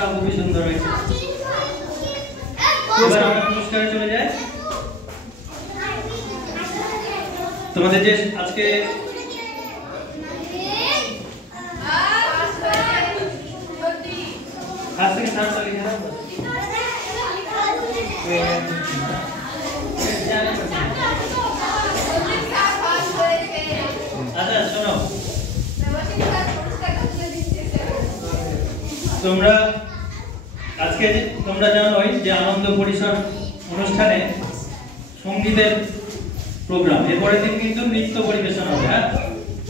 নাচটা খুবই সুন্দর হয়েছে। এবার আমরা পুরস্কারে চলে যাই। তোমাদের যে আজকে আচ্ছা শোনো, তোমরা আজকে তোমরা জানোই যে আনন্দ পরিসর অনুষ্ঠানে সঙ্গীতের প্রোগ্রাম, এরপরের দিন কিন্তু নৃত্য পরিবেশন হবে। হ্যাঁ,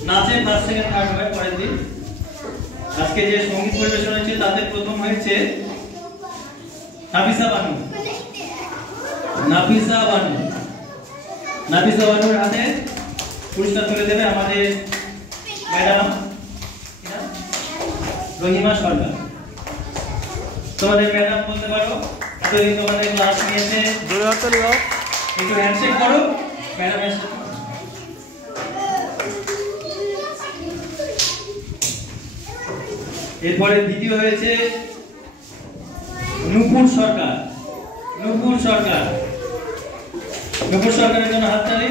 নাচে ফার্স্ট সেকেন্ড থার্ড হবে পরের দিন। আজকে যে সঙ্গীত পরিবেশন হয়েছে তাতে প্রথম হয়েছে নাফিসা বানু। নাফিসা বানুর হাতে পুরস্কার তুলে দেবে আমাদের ম্যাডাম রহিমা সরকার। তোমাদের ম্যাডাম বলতে পারো, এতদিন তোমাদের ক্লাস নিয়েছে, একটু হ্যান্ডশেক করো ম্যাডামের সাথে। এরপরে দ্বিতীয় হয়েছে নূপুর সরকার। নূপুর সরকারের জন্য হাততালি।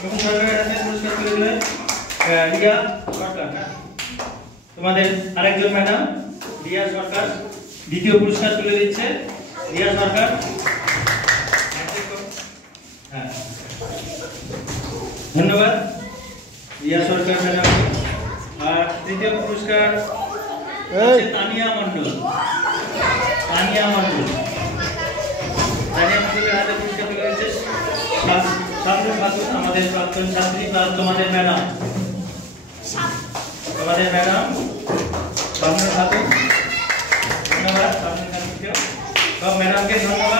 নূপুর সরকারের হাতে পুরস্কার তুলে দিলেন রিয়া সরকার। তোমাদের আরেকজন ম্যাডাম রিয়া সরকার দ্বিতীয় পুরস্কার তুলে দিচ্ছে। রিয়া সরকার, হ্যাঁ ধন্যবাদ রিয়া সরকার ম্যাডাম। আর তৃতীয় পুরস্কার তানিয়া মণ্ডল। তানিয়া মণ্ডলের হাতে পুরস্কার তুলে দিচ্ছে শামরুল খাতুন, আমাদের প্রাক্তন ছাত্রী প্লাস তোমাদের ম্যাডাম শামরুল খাতুন। ধন্যবাদ শামরুল খাতুনকে, সব ম্যাডামকে ধন্যবাদ।